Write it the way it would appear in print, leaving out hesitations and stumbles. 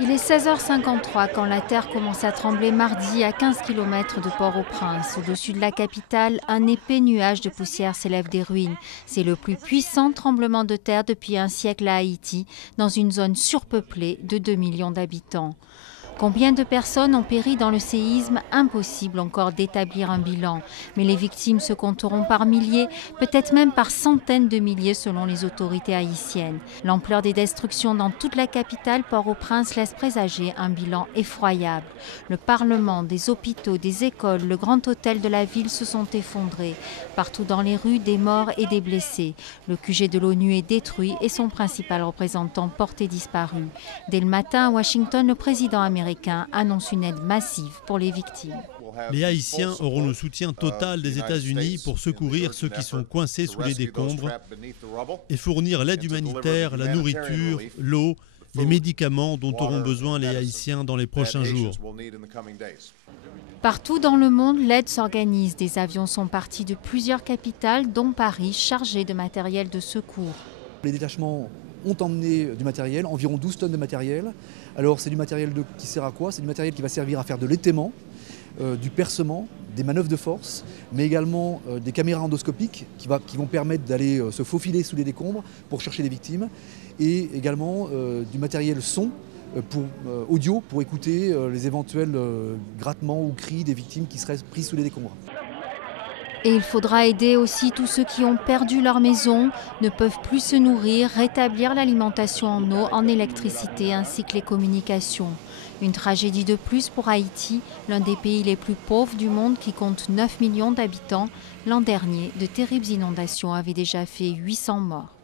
Il est 16h53 quand la terre commence à trembler mardi à 15 km de Port-au-Prince. Au-dessus de la capitale, un épais nuage de poussière s'élève des ruines. C'est le plus puissant tremblement de terre depuis un siècle à Haïti, dans une zone surpeuplée de 2 millions d'habitants. Combien de personnes ont péri dans le séisme? Impossible encore d'établir un bilan. Mais les victimes se compteront par milliers, peut-être même par centaines de milliers selon les autorités haïtiennes. L'ampleur des destructions dans toute la capitale, Port-au-Prince, laisse présager un bilan effroyable. Le Parlement, des hôpitaux, des écoles, le grand hôtel de la ville se sont effondrés. Partout dans les rues, des morts et des blessés. Le QG de l'ONU est détruit et son principal représentant porté disparu. Dès le matin à Washington, le président américain annonce une aide massive pour les victimes. Les Haïtiens auront le soutien total des États-Unis pour secourir ceux qui sont coincés sous les décombres et fournir l'aide humanitaire, la nourriture, l'eau, les médicaments dont auront besoin les Haïtiens dans les prochains jours. Partout dans le monde, l'aide s'organise. Des avions sont partis de plusieurs capitales, dont Paris, chargés de matériel de secours. Les détachements ont emmené du matériel, environ 12 tonnes de matériel. Alors c'est du matériel qui sert à quoi? C'est du matériel qui va servir à faire de l'étaiement, du percement, des manœuvres de force, mais également des caméras endoscopiques qui vont permettre d'aller se faufiler sous les décombres pour chercher les victimes, et également du matériel son, audio, pour écouter les éventuels grattements ou cris des victimes qui seraient prises sous les décombres. Et il faudra aider aussi tous ceux qui ont perdu leur maison, ne peuvent plus se nourrir, rétablir l'alimentation en eau, en électricité ainsi que les communications. Une tragédie de plus pour Haïti, l'un des pays les plus pauvres du monde qui compte 9 millions d'habitants. L'an dernier, de terribles inondations avaient déjà fait 800 morts.